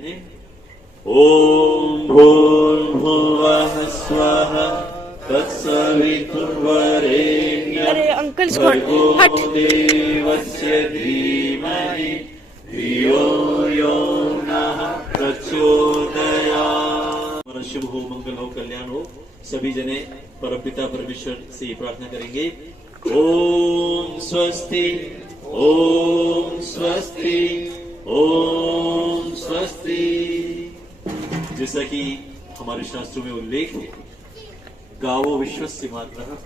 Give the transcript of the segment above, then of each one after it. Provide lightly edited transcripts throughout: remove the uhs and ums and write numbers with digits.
हैं। ओम भूर्भुवः स्वः तत्सवितुर्वरेण्यं अरे अंकल भर्गो हट देवस्य धीमहि धियो यो नः प्रचोदयात्। शुभ हो, मंगल हो, कल्याण हो। सभी जने परमपिता परमेश्वर से ये प्रार्थना करेंगे। ओम स्वस्ति, ओम स्वस्ति, ओम स्वस्ति। जैसा कि हमारे शास्त्रों में उल्लेख है, गावो विश्वस्य मातरः,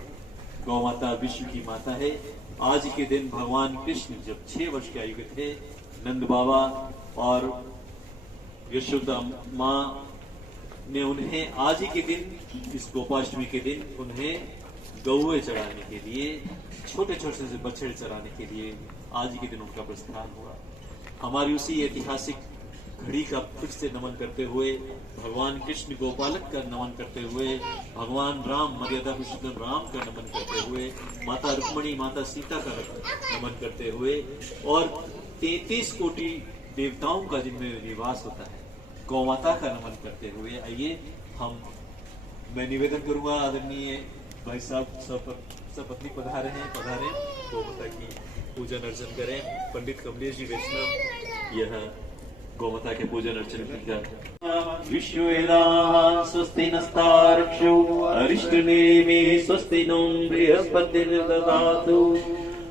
गौ माता विश्व की माता है। आज के दिन भगवान कृष्ण जब 6 वर्ष के आयु के थे, नंद बाबा और यशोदा माँ ने उन्हें आज ही के दिन, इस गोपाष्टमी के दिन, उन्हें गौए चढ़ाने के लिए, छोटे छोटे से बछड़े चराने के लिए आज ही के दिन उनका प्रस्थान हुआ। हमारी उसी ऐतिहासिक घड़ी का फिर से नमन करते हुए, भगवान कृष्ण गोपालक का नमन करते हुए, भगवान राम मर्यादा पुरुषोत्तम राम का नमन करते हुए, माता रुक्मणी माता सीता का नमन करते हुए और 33 कोटि देवताओं का जिनमें निवास होता है, गौ माता का नमन करते हुए आइए मैं निवेदन करूंगा, आदरणीय भाई साहब सब पत्नी पधारे गौ माता की पूजन अर्चन करें। पंडित कमलेश जी वैष्णव यह गौ माता के पूजन अर्चन का। विश्वेदाः स्वस्ति नस्तार्क्ष्यो अरिष्टनेमि स्वस्ति नो बृहस्पतिर्दधातु।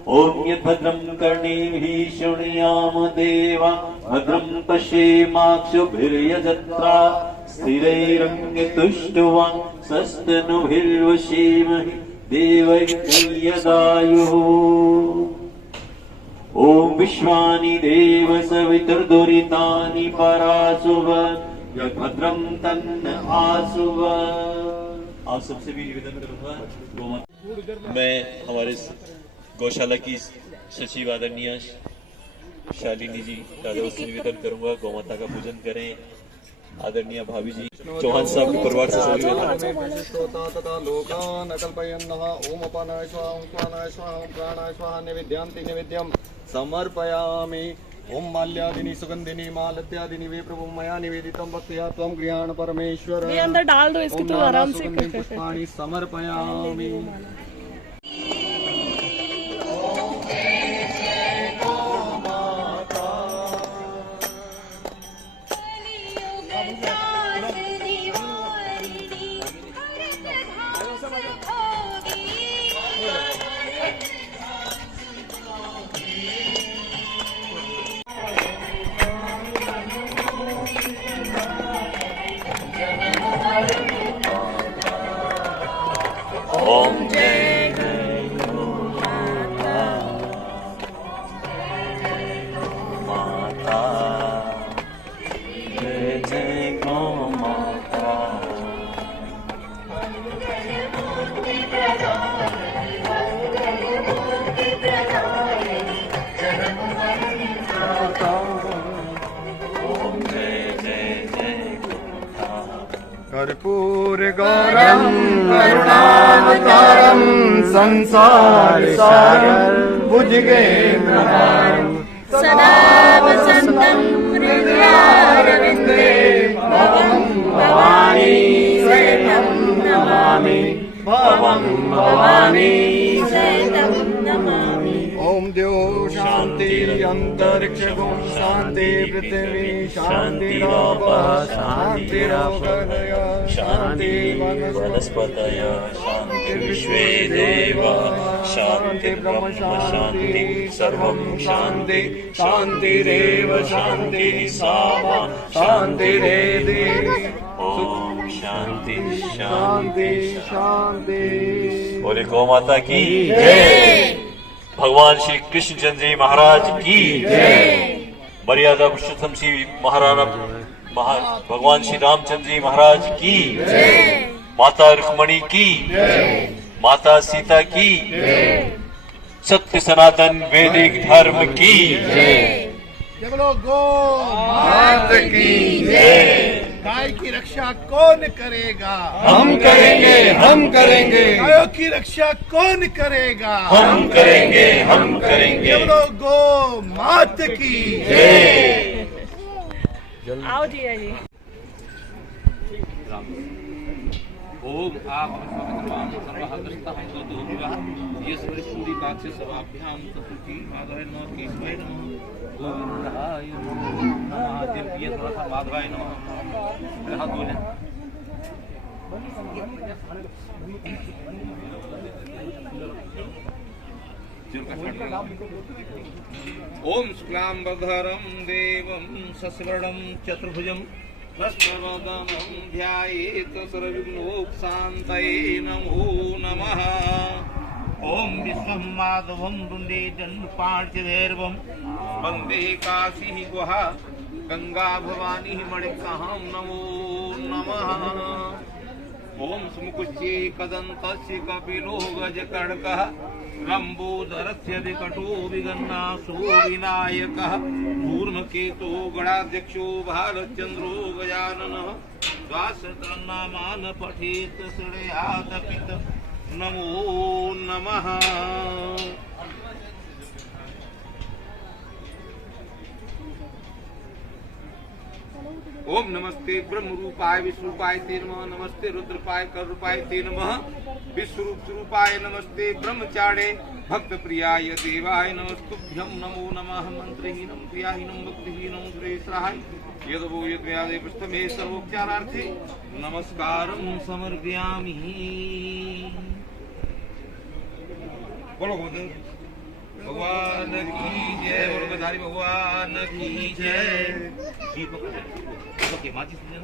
ओम यद्भद्रं कर्णेभिः शृणुयाम देवा भद्रं पश्येमाक्षुभिर्यजत्रा स्थिरैरङ्गतुष्टुवान् स्वस्तनुभिर्वसेमहि देवैर्यदायुः। ओम विश्वानि देव सवितुर्दुरितानि परासुव यद्भद्रं तन्न आसुव। आप सबसे भी निवेदन करूंगा, मैं हमारे गौशाला की सचिव आदरणीय शालिनी जी दादा से निवेदन करूंगा, गौ माता का पूजन करें। आदरणीय भाभी जी चौहान साहब के परिवार से सभी निवेद्यं समर्पयामि। ओम माल्यादिनी सुगंधिनी मालत्यादिनी वे प्रभु मया निवेदितं भक्त्या त्वं गृहाण परमेश्वर। ये अंदर डाल दो इसको, तो आराम से पुष्पाणि समर्पयामि। ओम जय गौ माता, जय जय गौ माता। ओम जय जय जय गौ। कर्पूर गौरम करुणावतारम संसार सारं भुजगेन्द्रहारं सदा वसन्तं हृदयारविन्दे भवं भवानी शरणं नमामि। भवं भवानी शरणं नमामि। ओम द्यो शांति अंतरिक्ष शांति पृथ्वी शांतिरापः शांतिरोषधय शांति वनस्पतयः शांतिर्विश्वे देवाः शांतिर्ब्रह्म शांति सर्वं शांति शांतिरेव शांतिः सामा शांतिरेधि। ओम शांति शांति शांति। बोले गौ माता की जय। भगवान श्री कृष्ण चंद्र जी महाराज की जय। मर्यादा पुरुषोत्तम श्री महाराणा भगवान श्री रामचंद्र जी महाराज की जय। माता रुक्मणी की जय। माता सीता की जय। सत्य सनातन वैदिक धर्म की जय। बोलो गो माता की जय। गाय की रक्षा कौन करेगा? हम करेंगे, हम करेंगे। गायों की रक्षा कौन करेगा? हम करेंगे, हम करेंगे। बोलो गो माता की जय। आओ जिया जी। ओम आप सर्वहस्तः ये सूर्य काक्ष सभाभ्याम तसुति माधवाय नमः केशवाय नमः गोविंदाय नमः दिव्य तथा माधवाय नमः। हाथ बोले ओम शुक्लांबरधरं देवं शशिवर्णं चतुर्भुजं प्रसन्नवदनं ध्यायेत् सर्वविघ्नोपशान्तये नमो नमः। ओम विश्वं माधवं वृन्दे जन्मपाण्यभैरवं वन्दे काशी गुहा गंगा भवानी मणिकां नमो नमः। ओम सुमुखस्य कदन्तस्य कपिलो गजकर्णकः लंबोदरस्य विकटो विगन्नासो विनायकः धूर्मकेतो गणाध्यक्षो भालचन्द्रो गजाननः द्वादशनामान् पठेत् श्रेयादपित नमो नमः। ओम नमस्ते ब्रह्म रूपाय विश्वरूपाय ते नमः। नमस्ते रुद्रपाय करूपाय ते नमः। विश्वरूप स्वरूपाय नमस्ते ब्रह्मचारे भक्त प्रियाय देवाय नमस्तुभ्यं नमो नमः। मंत्रहीनं क्रियाहीनं भक्तिहीनं सुरेश्वराय यदवो यद्व्यादे पृष्ठमे सर्वोपचारार्थे नमस्कारं समर्पयामि। बोलो भगवान की जय। बोलो गधारी भगवान की जय। ओके माची से ना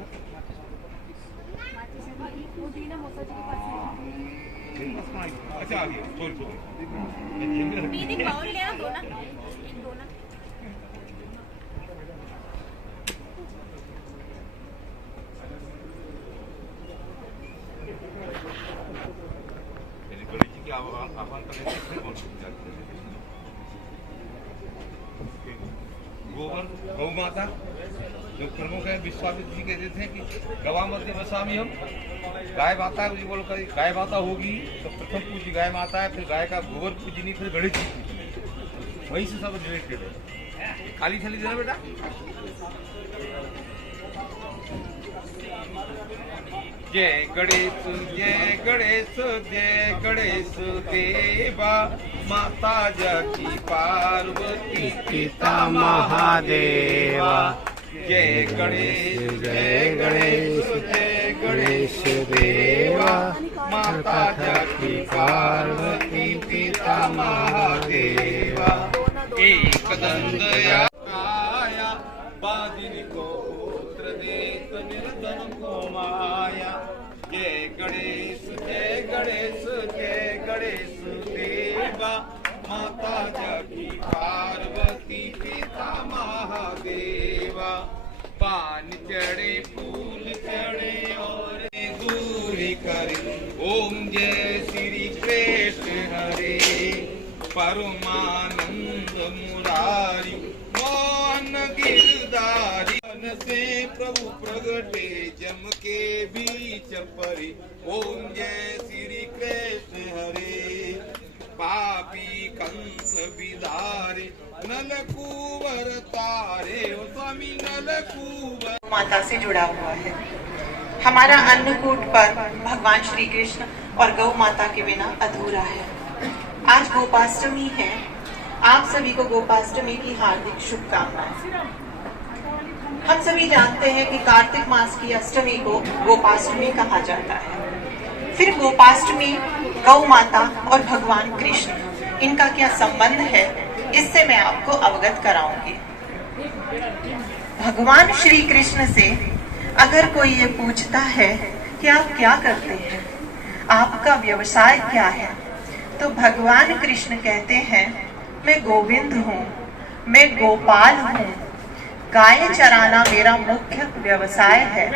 अच्छा आ गया सॉरी मीटिंग बाउल ले आओ दो ना एक दो ना। मेरी गणेश जी की आह्वान करने से फिर बोल सकते हैं। गोबर गौ माता जो प्रमुख है विश्वामित्र जी कहते थे कि गवा मध्य बसामी हम गाय माता है बोल कर गाय माता होगी तो प्रथम पूजी गाय माता है, फिर गाय का गोबर पूजनी, फिर गणेश जी पूजनी, वहीं से सब रिलेटेड है। खाली थली देना बेटा। जय गणेश जय गणेश जय गणेश देवा माता जकी पार्वती पिता महादेवा। जय गणेश जय गणेश जय गणेश देवा माता जकी पार्वती पिता महादेवा। एक दंदया काया बादिनी को पुत्र देत निर्धन को माया। जय गणेश जय गणेश जय गणेश देवा माता जकी पार्वती पिता महादेवा। पान चढ़े फूल चढ़े और दूरी करे। ओम जय श्री कृष्ण हरे परमानंद मुरारी मोहन गिरधारी। मन से प्रभु प्रगटे जम के बीच परी। ओम जय श्री कृष्ण हरे पापी कंस विदारे नलकूवर तारे। ओ स्वामी नलकूवर माता से जुड़ा हुआ है। हमारा अन्नकूट पर्व भगवान श्री कृष्ण और गौ माता के बिना अधूरा है। आज गोपाष्टमी है। आप सभी को गोपाष्टमी की हार्दिक शुभकामनाएं। हम सभी जानते हैं कि कार्तिक मास की अष्टमी को गोपाष्टमी कहा जाता है। फिर गोपाष्टमी, गौ माता और भगवान कृष्ण, इनका क्या संबंध है, इससे मैं आपको अवगत कराऊंगी। भगवान श्री कृष्ण से अगर कोई ये पूछता है कि आप क्या करते हैं, आपका व्यवसाय क्या है, तो भगवान कृष्ण कहते हैं मैं गोविंद हूँ, मैं गोपाल हूँ, गाय चराना मेरा मुख्य व्यवसाय है।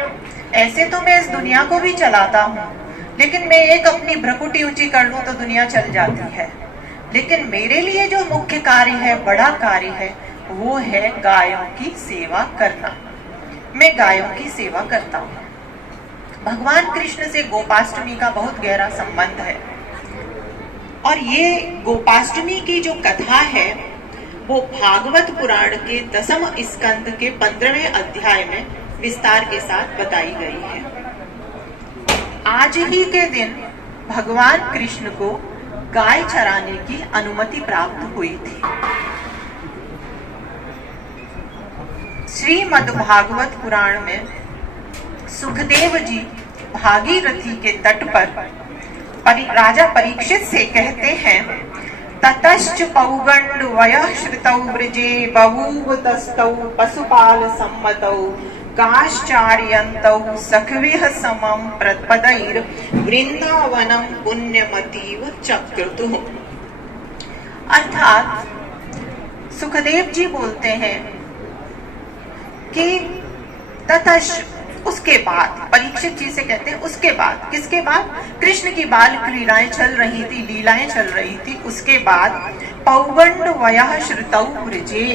ऐसे तो मैं इस दुनिया को भी चलाता हूँ, लेकिन मैं एक अपनी भ्रकुटी ऊंची कर लूं तो दुनिया चल जाती है। लेकिन मेरे लिए जो मुख्य कार्य है, बड़ा कार्य है, वो है गायों की सेवा करना। मैं गायों की सेवा करता हूँ। भगवान कृष्ण से गोपाष्टमी का बहुत गहरा संबंध है। और ये गोपाष्टमी की जो कथा है वो भागवत पुराण के 10वें स्कंद के 15वें अध्याय में विस्तार के साथ बताई गई है। आज ही के दिन भगवान कृष्ण को गाय चराने की अनुमति प्राप्त हुई थी। श्रीमद् भागवत पुराण में सुखदेव जी भागीरथी के तट पर राजा परीक्षित से कहते हैं, ततश्च पौगंड वयः श्रुतौ ब्रजे बभूव तस्थौ पशुपाल सम्मतौ गाश्चार्यन्तौ सखविः समं प्रपदैर् वृंदावनं पुण्यमतीव चक्रतुः। अर्थात सुखदेव जी बोलते हैं कि ततश्च उसके बाद, परीक्षित जी से कहते हैं उसके बाद, किसके बाद? कृष्ण की बाल क्रीड़ाएं चल रही थी, लीलाएं चल रही थी। उसके बाद पौगंड वयः श्रुतौ ब्रजे,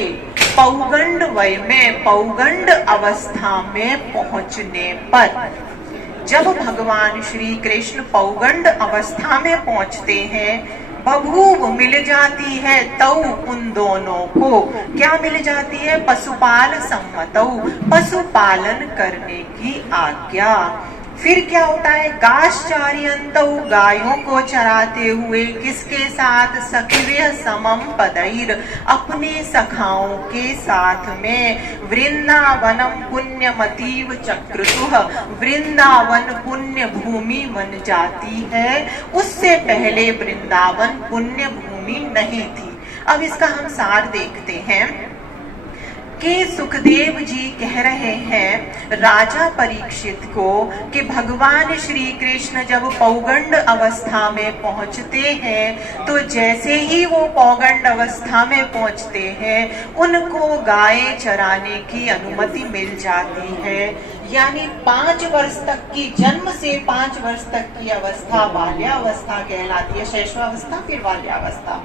पौगंड वय में, पौगंड अवस्था में पहुंचने पर, जब भगवान श्री कृष्ण पौगंड अवस्था में पहुंचते हैं, बभूव मिल जाती है तौ उन दोनों को, क्या मिल जाती है? पशुपाल सम्मतौ, पशुपालन करने की आज्ञा। फिर क्या होता है? गाश्चार्यन्तौ, गायों को चराते हुए, किसके साथ? सखिव्य समम पदैर, अपने सखाओं के साथ में। वृंदावनम पुण्यमतीव चक्रतुः, वृंदावन पुण्य भूमि बन जाती है। उससे पहले वृंदावन पुण्य भूमि नहीं थी। अब इसका हम सार देखते हैं कि सुखदेव जी कह रहे हैं राजा परीक्षित को कि भगवान श्री कृष्ण जब पौगंड अवस्था में पहुंचते हैं तो जैसे ही वो पौगंड अवस्था में पहुंचते हैं उनको गाय चराने की अनुमति मिल जाती है। यानी 5 वर्ष तक की, जन्म से 5 वर्ष तक की अवस्था बाल्यावस्था कहलाती है, शैशवावस्था फिर बाल्यावस्था।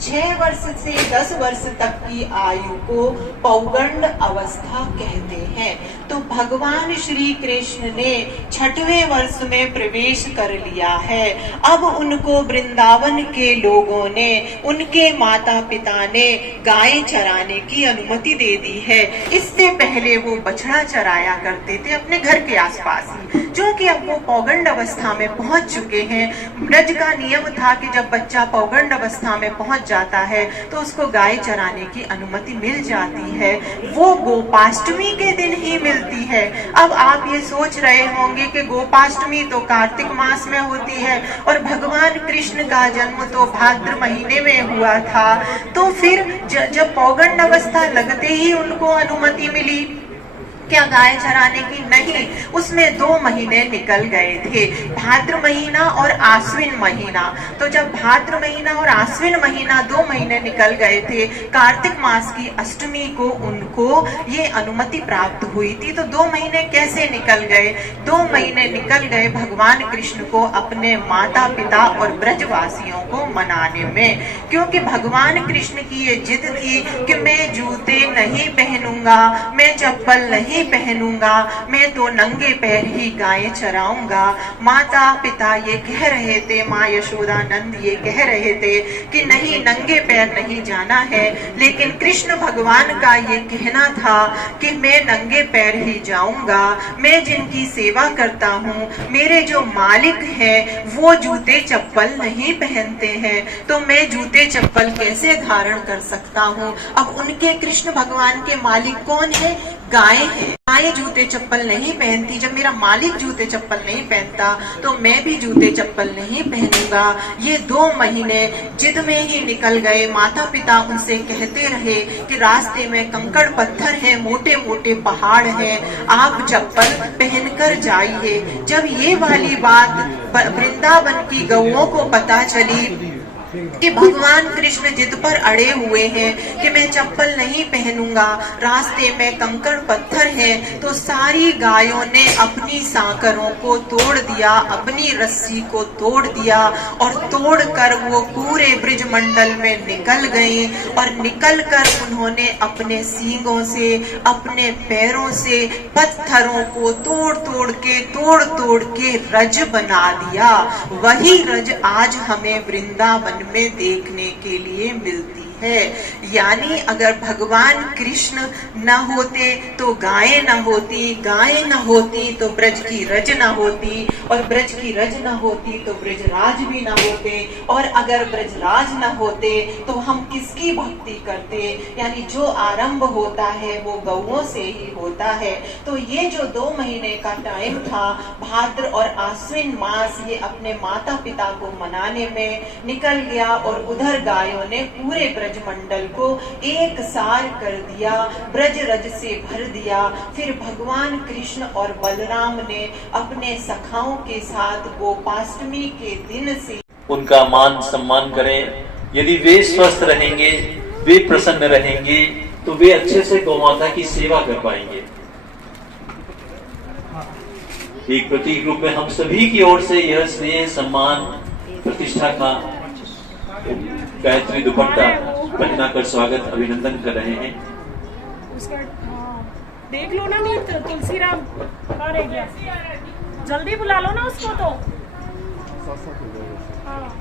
6 वर्ष से 10 वर्ष तक की आयु को पौगंड अवस्था कहते हैं। तो भगवान श्री कृष्ण ने 6वें वर्ष में प्रवेश कर लिया है। अब उनको वृंदावन के लोगों ने, उनके माता पिता ने गाय चराने की अनुमति दे दी है। इससे पहले वो बछड़ा चराया करते थे अपने घर के आसपास ही। जो कि अब वो पौगंड अवस्था में पहुंच चुके हैं, ब्रज का नियम था कि जब बच्चा पौगंड अवस्था में पहुंच जाता है तो उसको गाय चराने की अनुमति मिल जाती है। वो गोपाष्टमी के दिन ही मिलती है। अब आप ये सोच रहे होंगे कि गोपाष्टमी तो कार्तिक मास में होती है और भगवान कृष्ण का जन्म तो भाद्र महीने में हुआ था, तो फिर जब पौगंड अवस्था लगते ही उनको अनुमति मिली क्या गाय चराने की? नहीं, उसमें 2 महीने निकल गए थे, भाद्र महीना और आश्विन महीना। तो जब भाद्र महीना और आश्विन महीना 2 महीने निकल गए थे, कार्तिक मास की अष्टमी को उनको ये अनुमति प्राप्त हुई थी। तो 2 महीने कैसे निकल गए? 2 महीने निकल गए भगवान कृष्ण को अपने माता पिता और ब्रजवासियों को मनाने में, क्योंकि भगवान कृष्ण की ये जिद थी कि मैं जूते नहीं पहनूंगा, मैं चप्पल नहीं पहनूंगा, मैं तो नंगे पैर ही गायें चराऊंगा। माता पिता ये कह रहे थे, माँ यशोदा नंद ये कह रहे थे कि नहीं, नंगे पैर नहीं जाना है, लेकिन कृष्ण भगवान का ये कहना था कि मैं नंगे पैर ही जाऊंगा। मैं जिनकी सेवा करता हूँ, मेरे जो मालिक हैं, वो जूते चप्पल नहीं पहनते हैं, तो मैं जूते चप्पल कैसे धारण कर सकता हूँ? अब उनके कृष्ण भगवान के मालिक कौन है? गाय है। गाय जूते चप्पल नहीं पहनती। जब मेरा मालिक जूते चप्पल नहीं पहनता तो मैं भी जूते चप्पल नहीं पहनूंगा। ये 2 महीने जिद में ही निकल गए। माता पिता उनसे कहते रहे कि रास्ते में कंकड़ पत्थर है, मोटे मोटे पहाड़ हैं, आप चप्पल पहनकर जाइए। जब ये वाली बात वृंदावन की गौओं को पता चली कि भगवान कृष्ण जिद पर अड़े हुए हैं कि मैं चप्पल नहीं पहनूंगा, रास्ते में कंकड़ पत्थर है, तो सारी गायों ने अपनी सांकरों को तोड़ दिया, अपनी रस्सी को तोड़ दिया और तोड़कर वो पूरे ब्रिज मंडल में निकल गई। और निकलकर उन्होंने अपने सींगों से, अपने पैरों से पत्थरों को तोड़ तोड़ के रज बना दिया। वही रज आज हमें वृंदावन में देखने के लिए मिलती है। यानी अगर भगवान कृष्ण न होते तो गायें न होती, गायें न होती तो ब्रज की रज न होती, और ब्रज की रज न होती तो ब्रजराज भी न होते, और अगर ब्रजराज न होते तो हम किसकी भक्ति करते। यानी जो आरंभ होता है वो गौओं से ही होता है। तो ये जो 2 महीने का टाइम था, भाद्र और आश्विन मास, ये अपने माता पिता को मनाने में निकल गया, और उधर गायों ने पूरे ब्रजमंडल को एक सार कर दिया, ब्रज रज से भर दिया। फिर भगवान कृष्ण और बलराम ने अपने सखाओं के साथ गोपाष्टमी के दिन से उनका मान सम्मान करें। यदि वे स्वस्थ रहेंगे, वे प्रसन्न रहेंगे, तो वे अच्छे से गौमाता की सेवा कर पाएंगे। एक प्रतीक रूप में हम सभी की ओर से यह स्नेह, सम्मान, प्रतिष्ठा का गायत्री दुपट्टा पहनाकर स्वागत, अभिनंदन कर रहे हैं। उसका देख लो ना मीत, तुलसीराम कहाँ रह गया? जल्दी बुला लो ना उसको तो। हाँ।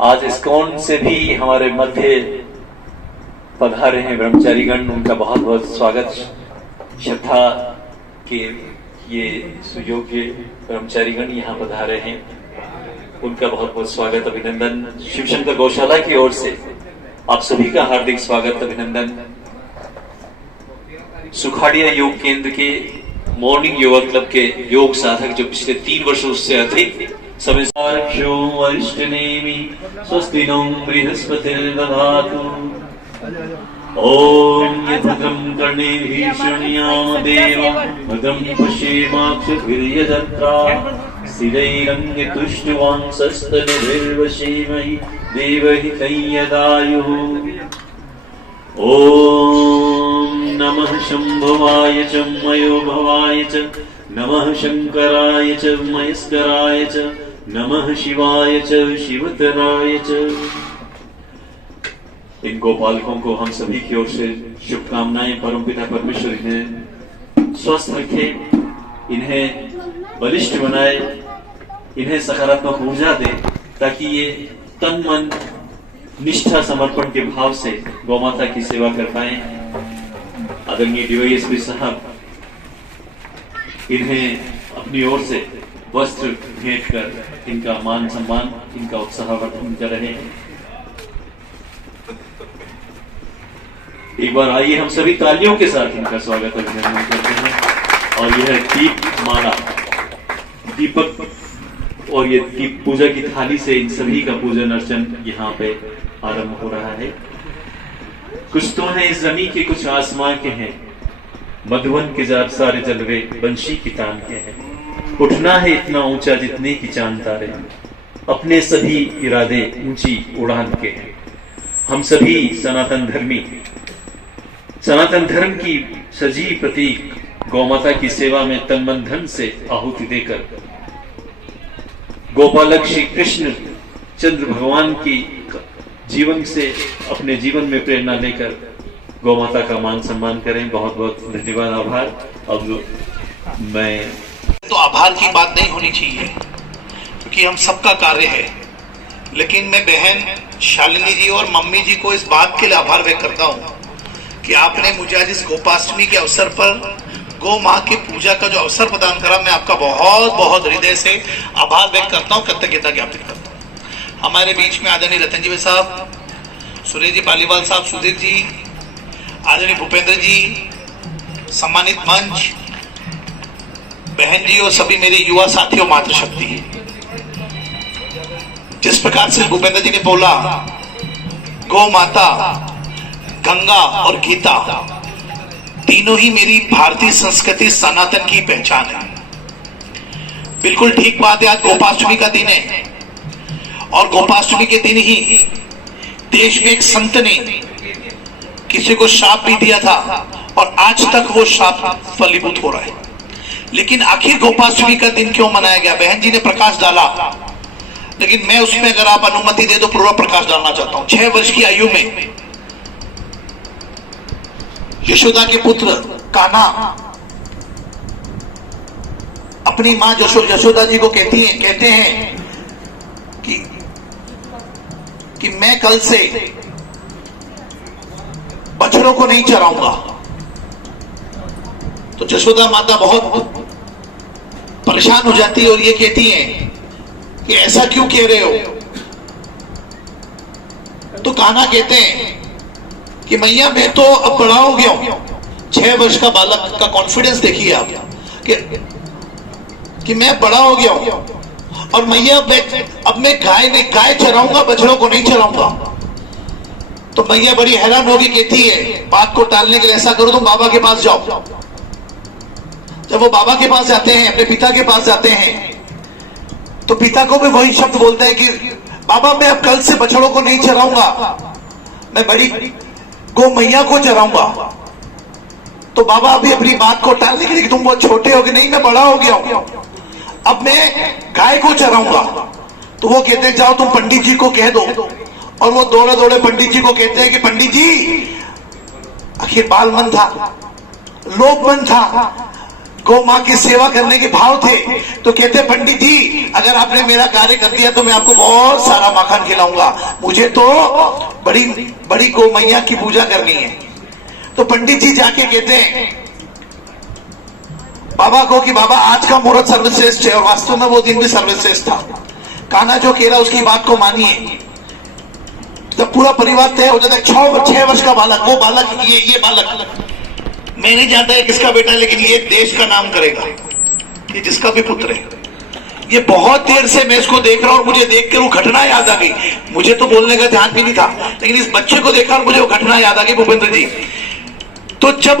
आज इस्कॉन से भी हमारे मध्य पधारे हैं ब्रह्मचारीगण, उनका बहुत बहुत स्वागत। श्रद्धा के ये सुयोग्य ब्रह्मचारीगण यहाँ पधारे हैं, उनका बहुत बहुत स्वागत, अभिनंदन। शिवशंकर गौशाला की ओर से आप सभी का हार्दिक स्वागत, अभिनंदन। सुखाड़िया योग केंद्र के मॉर्निंग योगा क्लब के योग साधक जो पिछले 3 वर्षों से अधिक समय वरिष्ठनेमि स्वस्ति नो बृहस्पतिर्दधातु। ओम भद्रं कर्णेभिः शृणुयाम देवा, भद्रं पश्येमाक्षभिर्यजत्राः, स्थिरैरङ्गतुष्टुवांसस्तनभिर्वशेमहि देवहितं यदायुः। ओम नमः शंभवाय च मयोभवाय च, नमः शंकराय च मयस्कराय च, नमः शिवाय च शिवतराय च। इन गोपालकों को हम सभी की ओर से शुभकामनाएं। परमपिता परमेश्वर इन्हें स्वस्थ रखे, इन्हें बलिष्ठ बनाए, इन्हें सकारात्मक ऊर्जा दे, ताकि ये तन मन निष्ठा समर्पण के भाव से गौमाता की सेवा कर पाए। आदरणीय डीवाईएसपी साहब इन्हें अपनी ओर से वस्त्र भेंट कर इनका मान सम्मान, इनका उत्साहवर्धन कर रहे हैं। एक बार आइए हम सभी तालियों के साथ इनका स्वागत अभिनंदन करते हैं। और यह दीप माला, दीपक और ये दीप पूजा की थाली से इन सभी का पूजन अर्चन यहाँ पे आरंभ हो रहा है। कुछ तो है इस जमी के, कुछ आसमां के हैं, मधुवन के जार सारे जलवे बंशी की तान के हैं। उठना है इतना ऊंचा जितने की चांद तारे, अपने सभी इरादे ऊंची उड़ान के हैं। हम सभी सनातन धर्मी, सनातन धर्म की सजी प्रतीक गौमाता की सेवा में तन मन धन से आहुति देकर गोपालक श्री कृष्ण चंद्र भगवान की जीवन से अपने जीवन में प्रेरणा लेकर गौमाता का मान सम्मान करें। बहुत बहुत धन्यवाद, आभार। अब मैं तो आभार की बात नहीं होनी चाहिए क्योंकि हम सबका कार्य है, लेकिन मैं बहन शालिनी जी और मम्मी जी को इस बात के लिए आभार व्यक्त करता हूँ कि आपने मुझे आज इस गोपाष्टमी के अवसर पर गौ माँ की पूजा का जो अवसर प्रदान करा। मैं आपका बहुत बहुत हृदय से आभार व्यक्त करता हूँ, कृतज्ञता ज्ञापित करता हूँ। हमारे बीच में आदरणीय रतन जी भाई साहब, सुरेश जी पालीवाल साहब, सुधीर जी, आदरणीय भूपेंद्र जी, सम्मानित मंच, बहन जी और सभी मेरे युवा साथियों, मातृशक्ति। जिस प्रकार से भूपेंद्र जी ने बोला, गौ माता, गंगा और गीता तीनों ही मेरी भारतीय संस्कृति सनातन की पहचान है। बिल्कुल ठीक बात है। आज गोपाष्टमी का दिन है और गोपाष्टमी के दिन ही देश में एक संत ने किसी को शाप भी दिया था और आज तक वो शाप फलीभूत हो रहा है। लेकिन आखिर गोपाष्टमी का दिन क्यों मनाया गया? बहन जी ने प्रकाश डाला, लेकिन मैं उसमें अगर आप अनुमति दे दो पूरा प्रकाश डालना चाहता हूं। 6 वर्ष की आयु में यशोदा के पुत्र कान्हा अपनी मां यशोदा जी को कहते हैं कि मैं कल से बछड़ों को नहीं चराऊंगा। तो यशोदा माता बहुत परेशान हो जाती है और ये कहती हैं कि ऐसा क्यों कह रहे हो। तो कान्हा कहते हैं कि मैया मैं तो अब बड़ा हो गया हूं, 6 वर्ष का बालक का कॉन्फिडेंस देखिए आप कि मैं बड़ा हो गया हूं और मैया अब मैं गाय चराऊंगा, बछड़ों को नहीं चराऊंगा। तो मैया बड़ी हैरान होगी, कहती है बात को टालने के लिए ऐसा करो तुम बाबा के पास जाओ। जब वो बाबा के पास जाते हैं, अपने पिता के पास जाते हैं, तो पिता को भी वही शब्द बोलता है कि बाबा मैं अब कल से बछड़ों को नहीं चराऊंगा, मैं बड़ी गो मैया को चराऊंगा। तो बाबा अभी अपनी बात को टालने के लिए कि तुम बहुत छोटे हो गए, नहीं मैं बड़ा हो गया हूं, अब मैं गाय को चराऊंगा। तो वो कहते हैं जाओ तुम पंडित जी को कह दो। और वो दौड़े दौड़े पंडित जी को कहते हैं कि पंडित जी, आखिर बाल मन था, लोभ मन था, गौ मां की सेवा करने के भाव थे। तो कहते पंडित जी अगर आपने मेरा कार्य कर दिया तो मैं आपको बहुत सारा माखन खिलाऊंगा, मुझे तो बड़ी बड़ी गौ मैया की पूजा करनी है। तो पंडित जी जाके कहते हैं बाबा को कि बाबा आज का मुहूर्त सर्वश्रेष्ठ है, और वास्तव में वो दिन भी सर्वश्रेष्ठ था। कान्हा जो कह रहा उसकी बात को मानिए। जब पूरा परिवार तय हो जाता है, 6 वर्ष का बालक, वो बालक ये बालक मैं नहीं जानता है किसका बेटा है, लेकिन ये देश का नाम करेगा, ये जिसका भी पुत्र है। ये बहुत देर से मैं इसको देख रहा हूं और मुझे देख कर वो घटना याद आ गई। मुझे तो बोलने का ध्यान भी नहीं था, लेकिन इस बच्चे को देखा और मुझे वो घटना याद आ गई भूपेंद्र जी। तो जब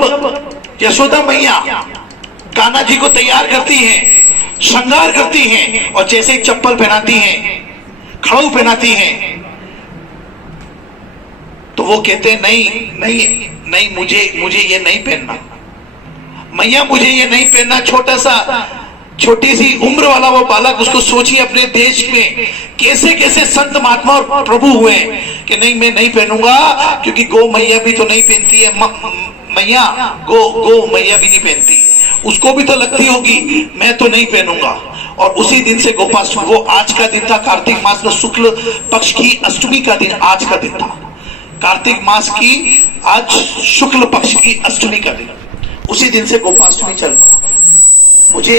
यशोदा मैया कान्हा जी को तैयार करती हैं, श्रृंगार करती हैं और जैसे ही चप्पल पहनाती हैं, खड़ाऊ पहनाती हैं, तो वो कहते हैं नहीं मुझे ये नहीं पहनना मैया, मुझे ये नहीं पहनना। छोटी सी उम्र वाला वो बालक, उसको सोचिए अपने देश में कैसे कैसे संत महात्मा और प्रभु हुए कि नहीं मैं नहीं पहनूंगा, क्योंकि गौ मैया भी तो नहीं पहनती है, मैया गौ मैया भी नहीं पहनती, उसको भी तो लगती होगी, मैं तो नहीं पहनूंगा। और उसी दिन से गोपाष्टमी, वो आज का दिन था, कार्तिक मास में शुक्ल पक्ष की अष्टमी का दिन आज का दिन था। कार्तिक मास की आज शुक्ल पक्ष की अष्टमी का दिन, उसी दिन से गोपाष्टमी चल पड़ा। मुझे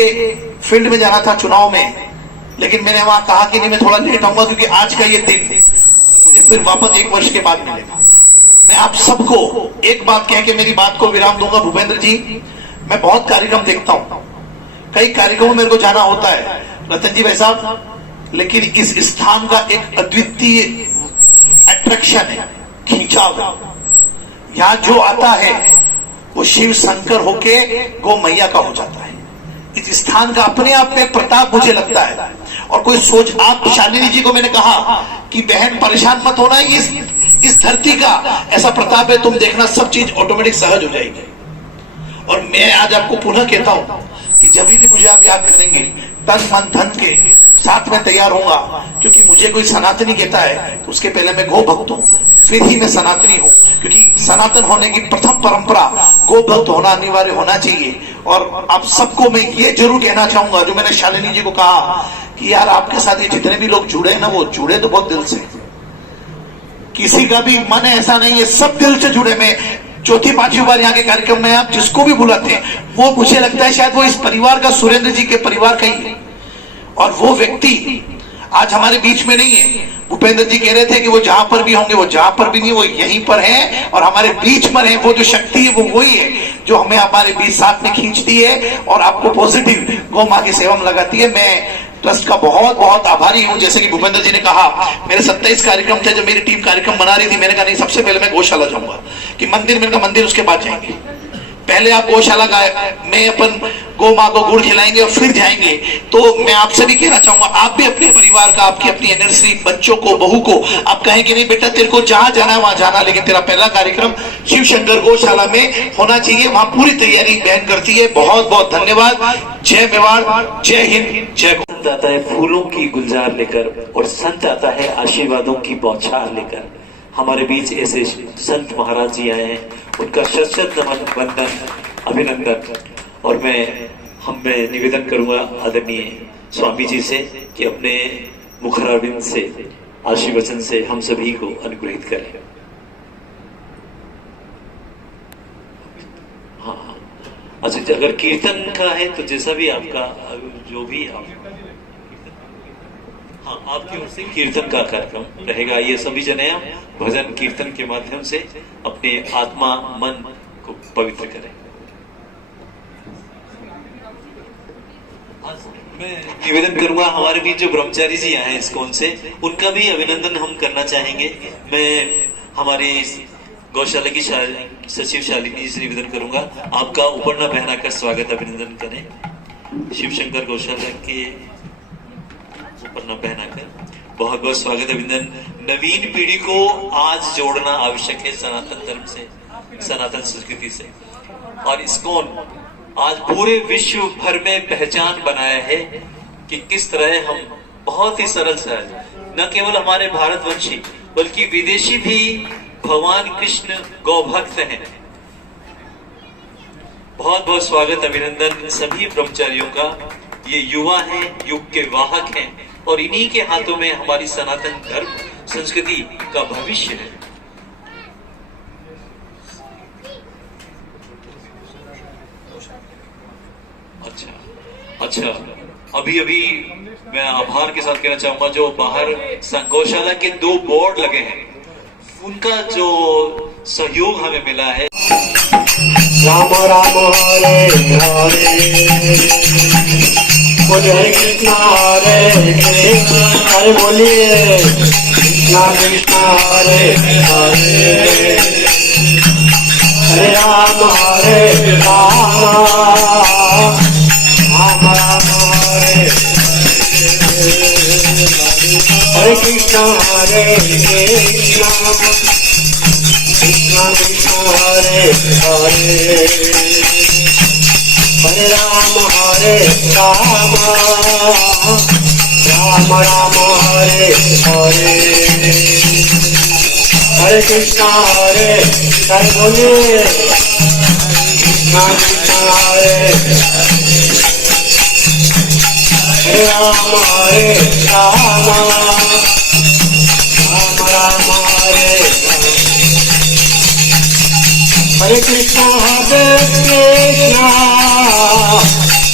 फील्ड में जाना था चुनाव में, लेकिन मैंने वहां कहा कि नहीं मैं थोड़ा लेट आऊंगा, क्योंकि आज का ये दिन मुझे फिर वापस 1 वर्ष के बाद मिलेगा। मैं आप सबको एक बात कह के मेरी बात को विराम दूंगा। भूपेंद्र जी, मैं बहुत कार्यक्रम देखता हूं, कई कार्यक्रमों में मेरे को जाना होता है रतन जी भाई साहब, लेकिन इस स्थान का एक अद्वितीय अट्रैक्शन है, खींचाव। यहां जो आता है वो शिव शंकर होके गौ मैया का हो जाता है। इस स्थान का अपने आप में प्रताप मुझे लगता है। और कोई सोच, आप शालिनी जी को मैंने कहा कि बहन परेशान मत होना, इस धरती का ऐसा प्रताप है, तुम देखना सब चीज ऑटोमेटिक सहज हो जाएगी। और मैं आज आपको पुनः कहता हूं कि जब भी मुझे आप याद करेंगे, तन मन धन के साथ में तैयार होऊंगा, क्योंकि मुझे कोई सनातनी कहता है तो उसके पहले मैं गो भक्त हूं, फिर ही मैं सनातनी हूं, क्योंकि सनातन होने की प्रथम परंपरा गो भक्त होना अनिवार्य होना चाहिए। और आप सबको मैं ये जरूर कहना चाहूंगा, जो मैंने शालिनी जी को कहा कि यार आपके साथ ये जितने भी लोग जुड़े हैं ना, वो जुड़े तो बहुत दिल से, किसी का भी मन ऐसा नहीं है, सब दिल से जुड़े। मैं 4-5 बार यहाँ के कार्यक्रम में आप जिसको भी बुलाते हैं, वो मुझे लगता है शायद वो इस परिवार का, सुरेंद्र जी के परिवार का ही है। और वो व्यक्ति आज हमारे बीच में नहीं है। भूपेंद्र जी कह रहे थे कि वो जहां पर भी होंगे, वो जहां पर भी नहीं, वो यहीं पर है और हमारे बीच में है। वो जो शक्ति है वो वही है जो हमें हमारे बीच साथ में खींचती है और आपको पॉजिटिव गौ मां की सेवा में लगाती है। मैं ट्रस्ट का बहुत बहुत आभारी हूं। जैसे कि भूपेंद्र जी ने कहा, मेरे 27 कार्यक्रम थे, जब मेरी टीम कार्यक्रम बना रही थी, मैंने कहा नहीं सबसे पहले मैं गौशाला जाऊंगा, कि मंदिर, मैंने कहा मंदिर उसके बाद जाएंगे, पहले आप गौशाला में अपन गौ मां को गुड़ खिलाएंगे और फिर जाएंगे। तो मैं आपसे भी कहना चाहूंगा, आप भी अपने परिवार का, आपकी अपनी एनर्जी, बच्चों को, बहू को आप कहें कि नहीं बेटा तेरे को जहां जाना है वहां जाना, लेकिन तेरा पहला कार्यक्रम शिव शंकर गौशाला में होना चाहिए। वहां पूरी तैयारी बहन करती है। बहुत बहुत धन्यवाद। जय मेवाड़, जय हिंद, जय गौ। आता है फूलों की गुलजार लेकर और संत आता है आशीर्वादों की बौछार लेकर। हमारे बीच ऐसे संत महाराज जी आए हैं, उनका शत शत नमन, वंदन, अभिनंदन। और मैं निवेदन करूंगा आदरणीय स्वामी जी से कि अपने मुखराविंद से आशीर्वचन से हम सभी को अनुग्रहित करें। हाँ, अच्छा, अगर कीर्तन का है तो जैसा भी आपका जो भी आप, हाँ, आपकी ओर से कीर्तन का कार्यक्रम रहेगा। ये सभी जने भजन कीर्तन के माध्यम से अपने आत्मा मन को पवित्र करें। मैं निवेदन करूंगा हमारे बीच जो ब्रह्मचारी जी आए हैं इस्कॉन से, उनका भी अभिनंदन हम करना चाहेंगे। मैं हमारे गौशाला की सचिव शालिनी जी से निवेदन करूंगा, आपका उपरना पहनाकर स्वागत अभिनंदन करें। शिव शंकर गौशाला के उपरना पहनाकर बहुत बहुत स्वागत अभिनंदन। नवीन पीढ़ी को आज जोड़ना आवश्यक है सनातन धर्म से, सनातन संस्कृति से। और इस्कॉन आज पूरे विश्व भर में पहचान बनाया है कि किस तरह हम बहुत ही सरल न केवल हमारे भारतवंशी बल्कि विदेशी भी भगवान कृष्ण गौ भक्त हैं। बहुत बहुत स्वागत अभिनंदन सभी ब्रह्मचारियों का। ये युवा हैं, युग के वाहक हैं और इन्हीं के हाथों में हमारी सनातन धर्म संस्कृति का भविष्य है। अच्छा, अभी मैं आभार के साथ कहना चाहूंगा जो बाहर गौशाला के 2 बोर्ड लगे हैं, उनका जो सहयोग हमें मिला है। राम राम हरे हरे, बोले हरे कृष्णा हरे कृष्णा, अरे बोलिए कृष्णा कृष्णा हरे हरे, हरे राम राम राम हरे हरे कृष्णा कृष्णा कृष्णा हरे हरे, हरे राम राम राम हरे हरे, हरे कृष्णा हरे बोलिए कृष्णा कृष्णा हरे राम राम हरे हरे कृष्णा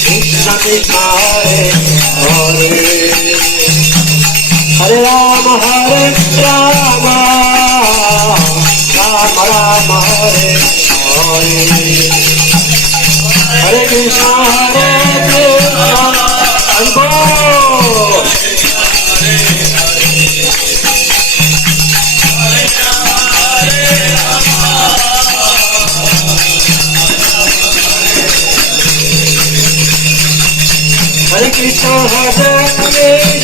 कृष्णा कृष्णा हरे हरे, हरे राम राम राम हरे हरे, हरे कृष्णा हरे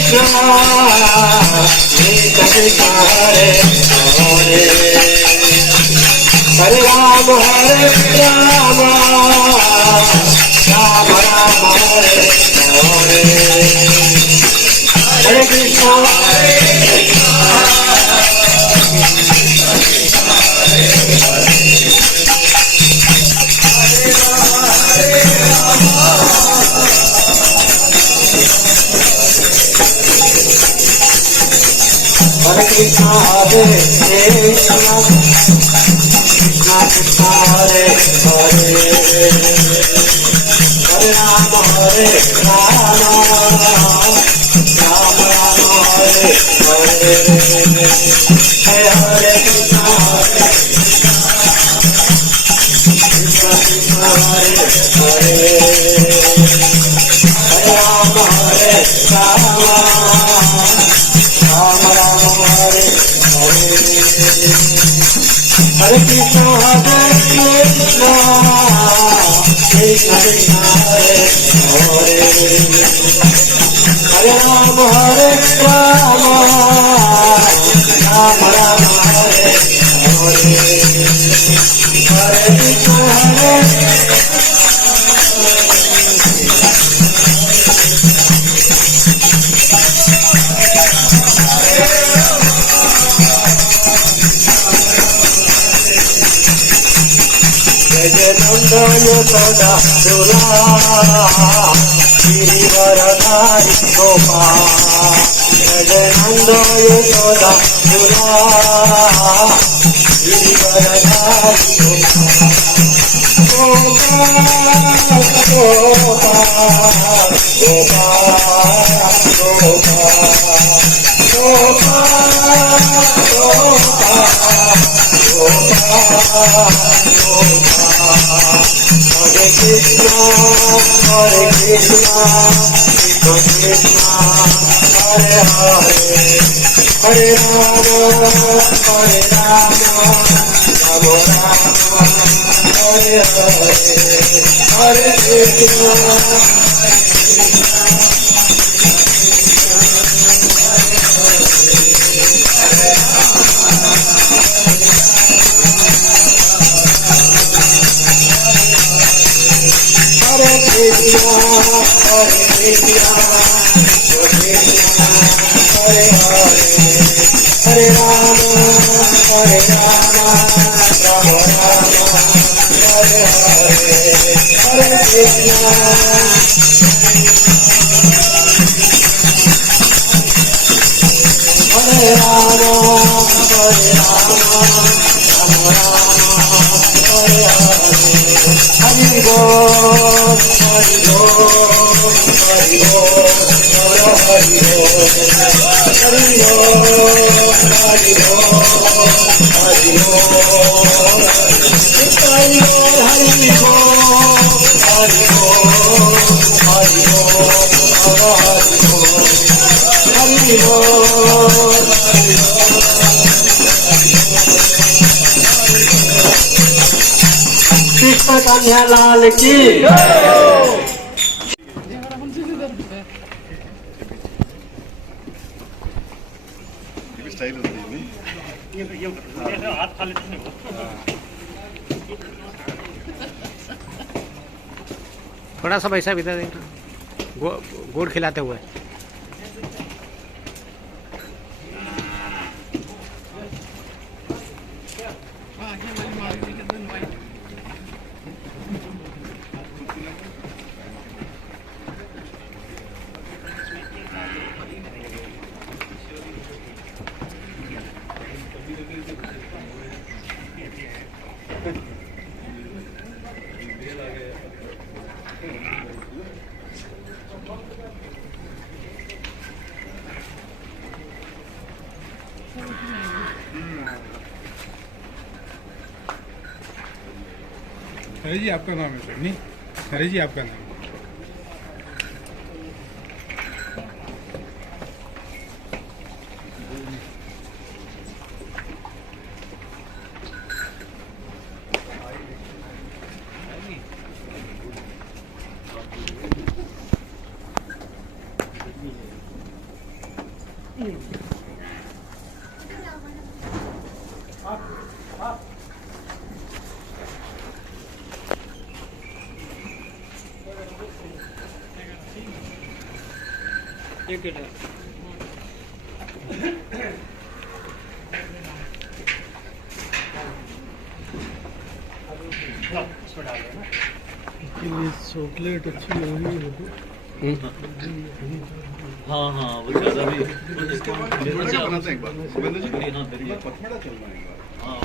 कृष्णा कृष्णा कृष्णा हरे हरे, हरे राम राम राम हरे हरे, हरे कृष्णा हरे कृष्णा कृष्णा कृष्णा हरे हरे, हरे राम राम राम हरे हरे, हरे कृष्णा कृष्णा हरे हरे, हरे राम राम राम हरे हरे, हरे कृष्णा कृष्णा कृष्णा हरे हरे, हरे राम राम राम हरे हरे, हरे कृष्णा यशोदा दुला गिरिवरधारी गोपाल गजानंद यशोदा दुला Girivardhari Gopal Gopal Hare Krishna, Hare Krishna, Krishna Krishna, Hare Hare, Hare Rama, Hare Rama, Rama Rama, Hare Hare, Hare Krishna. Hare Krishna, Hare Krishna, Krishna Hare Hare, Hare Rama, Hare Rama, Rama Rama, Hare Hare, Hare Krishna. Hare Rama, Hare Rama, Rama Rama, Hare Hare. Hari Bol, Hari Bol, Hari Bol, Hari Bol, Hari Bol, Hari Bol, Hari Bol, Hari Bol, Hari Bol, Hari Bol, Hari Bol, Hari Krishna Kanhaiya Lal की थोड़ा सा पैसा भी दे देना गुड़ खिलाते हुए। हरे जी आपका नाम है सर? नहीं, हरे जी आपका नाम। चॉकलेट अच्छी होगी। हाँ हाँ वो ज्यादा भी बनाते हैं एक बार, हाँ,